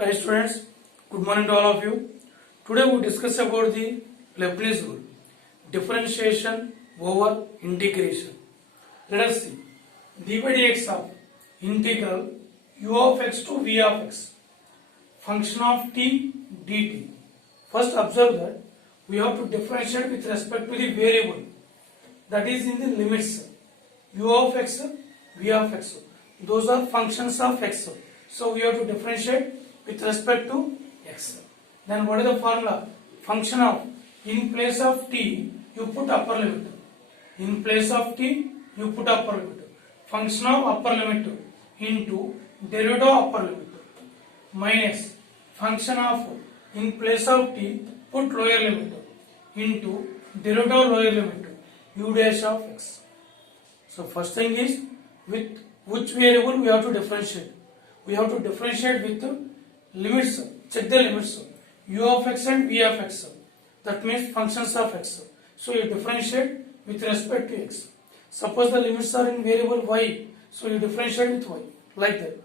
Hi students, good morning to all of you. Today we discuss about the Leibniz rule, differentiation over integration. Let us see. d by dx of integral u of x to v of x, function of t dt. First observe that we have to differentiate with respect to the variable that is in the limits u of x, v of x. Those are functions of x. So we have to differentiate with respect to x. Then what is the formula? Function of, in place of t you put upper limit. In place of t you put upper limit. Function of upper limit into derivative of upper limit minus function of, in place of t put lower limit into derivative of lower limit u dash of x. So first thing is, with which variable we have to differentiate. We have to differentiate with limits. Check the limits. U of x and v of x. That means functions of x. So you differentiate with respect to x. Suppose the limits are in variable y. So you differentiate with y. Like that.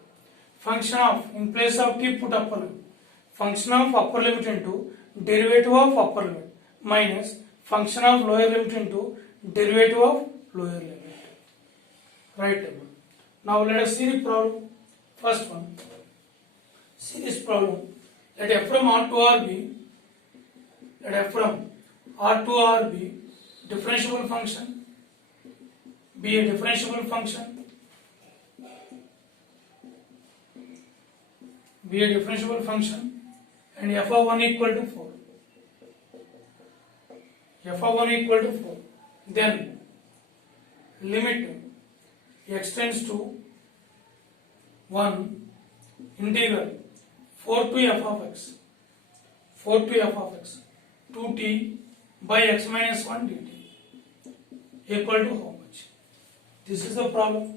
Function of, in place of t put upper limit. Function of upper limit into derivative of upper limit minus function of lower limit into derivative of lower limit. Right. Now let us see the problem. First one. See this problem. Let f from R to R be, let f from R to R be differentiable function, be a differentiable function, be a differentiable function, and f of 1 equal to 4. F of 1 equal to 4. Then limit x tends to 1 integral 4 to f of x, 4 to f of x, 2t by x minus 1 dt equal to how much? This is the problem.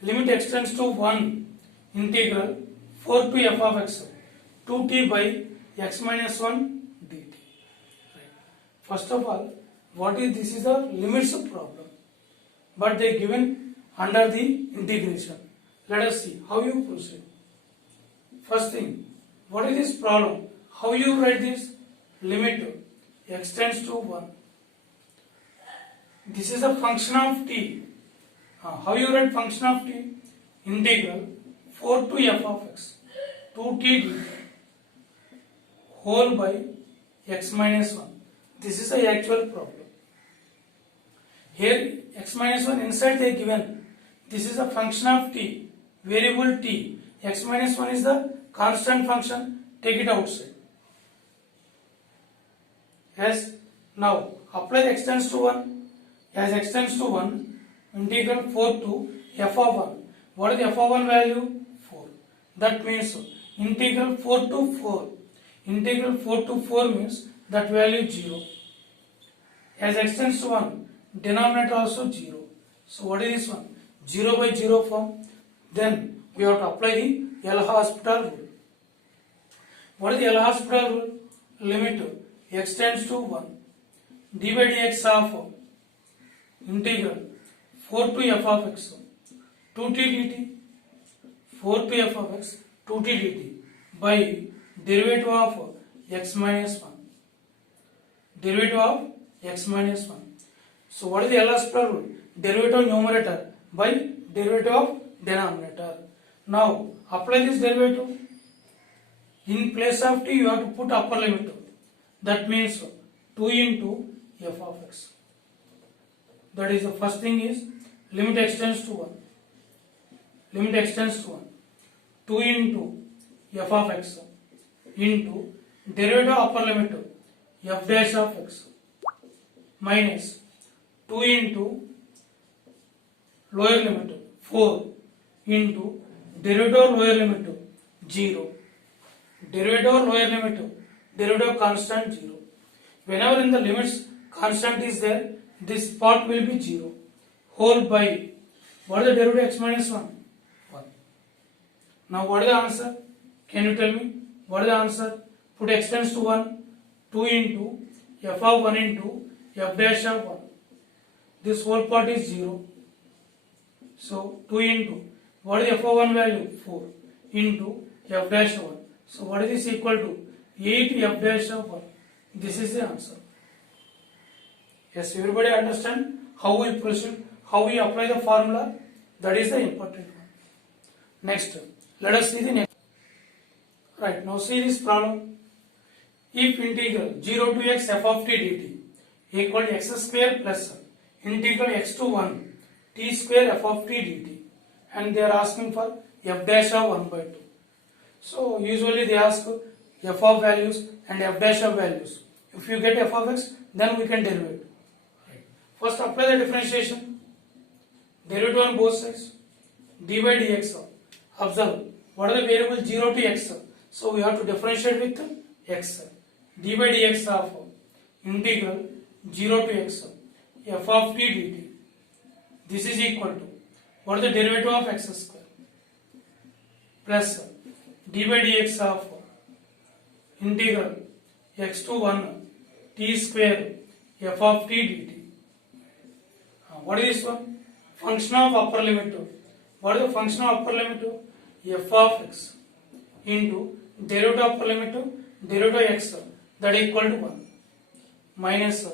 Limit x tends to 1 integral 4 to f of x, 2t by x minus 1 dt. First of all, what is this? Is the limits of problem, but they given under the integration. Let us see how you proceed. First thing, what is this problem? How you write this? Limit x tends to 1. This is a function of t. How you write function of t? Integral 4 to f of x, 2t dt whole by x minus 1. This is the actual problem. Here x minus 1 inside they given. This is a function of t, variable t. X minus 1 is the constant function. Take it outside. Yes. Now apply x tends to 1. As x tends to 1, integral 4 to f of 1. What is the f of 1 value? 4. That means integral 4 to 4. Integral 4 to 4 means that value 0. As x tends to 1, denominator also 0. So what is this one? 0 by 0 form. Then we have to apply the L'Hospital rule. What is the L'Hospital rule? Limit x tends to 1. d by dx of integral 4 to f of x, 2t dt, 4 to f of x, 2t dt by derivative of x minus 1. Derivative of x minus 1. So what is the L'Hospital rule? Derivative of numerator by derivative of denominator. Now apply this derivative. In place of t you have to put upper limit. That means 2 into f of x. That is the first thing is limit x tends to 1. Limit x tends to 1. 2 into f of x into derivative of upper limit f dash of x minus 2 into lower limit 4 into derivative of lower limit 0. Derivative of lower limit, derivative of constant 0. Whenever in the limits constant is there, this part will be 0. Whole by, what is the derivative of x minus 1? 1. Now what is the answer? Can you tell me? What is the answer? Put x tends to 1, 2 into f of 1 into f dash of 1. This whole part is 0. So 2 into, what is f of 1 value? 4 into f dash 1. So what is this equal to? 8 f dash of 1. This is the answer. Yes, everybody understand how we proceed, how we apply the formula? That is the important one. Next, let us see the next. Right, now see this problem. If integral 0 to x f of t dt equal to x square plus integral x to 1 t square f of t dt, and they are asking for f dash of 1 by 2. So usually they ask f of values and f dash of values. If you get f of x, then we can derive it. First apply the differentiation. Derivative on both sides. D by dx. Observe, what are the variables 0 to x? So we have to differentiate with x. D by dx of integral 0 to x f of t dt. This is equal to, what is the derivative of x square? Plus d by dx of integral x to 1 t square f of t dt. What is this one? Function of upper limit. What is the function of upper limit? F of x into derivative of upper limit, derivative of x, that is equal to 1, minus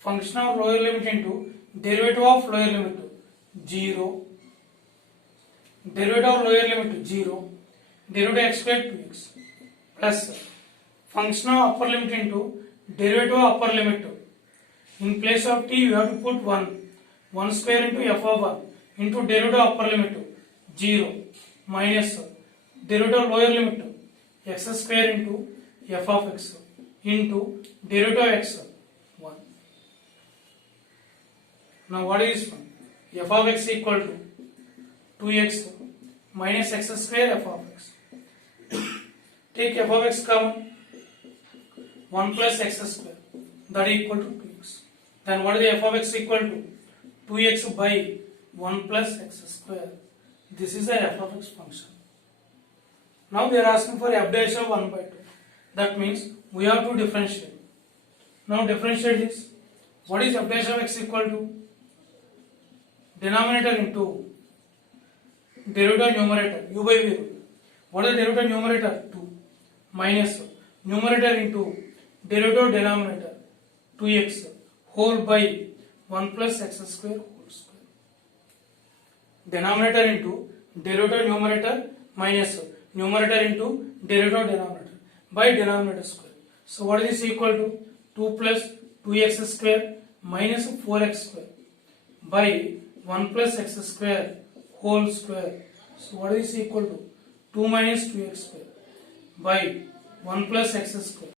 function of lower limit into derivative of lower limit 0, derivative of lower limit 0, derivative of x square 2x, plus function of upper limit into derivative of upper limit. In place of t you have to put 1 square into f of 1 into derivative of upper limit 0 minus derivative of lower limit x square into f of x into derivative of x 1. Now what is this one? F of x equal to 2x minus x square f of x. Take f of x common, 1 plus x square, that is equal to 2x. Then what is the f of x equal to? 2x by 1 plus x square. This is the f of x function. Now they are asking for f dash of 1 by 2. That means we have to differentiate. Now differentiate this. What is f dash of x equal to? Denominator into derivative of numerator, u by v rule. What is the derivative of numerator? 2 minus numerator into derivative of denominator 2x whole by 1 plus x square whole square. Denominator into derivative of numerator minus numerator into derivative of denominator by denominator square. So what is this equal to? 2 plus 2x square minus 4x square by 1 plus x square whole square. So what is this equal to? 2 minus 2x square by 1 plus x square.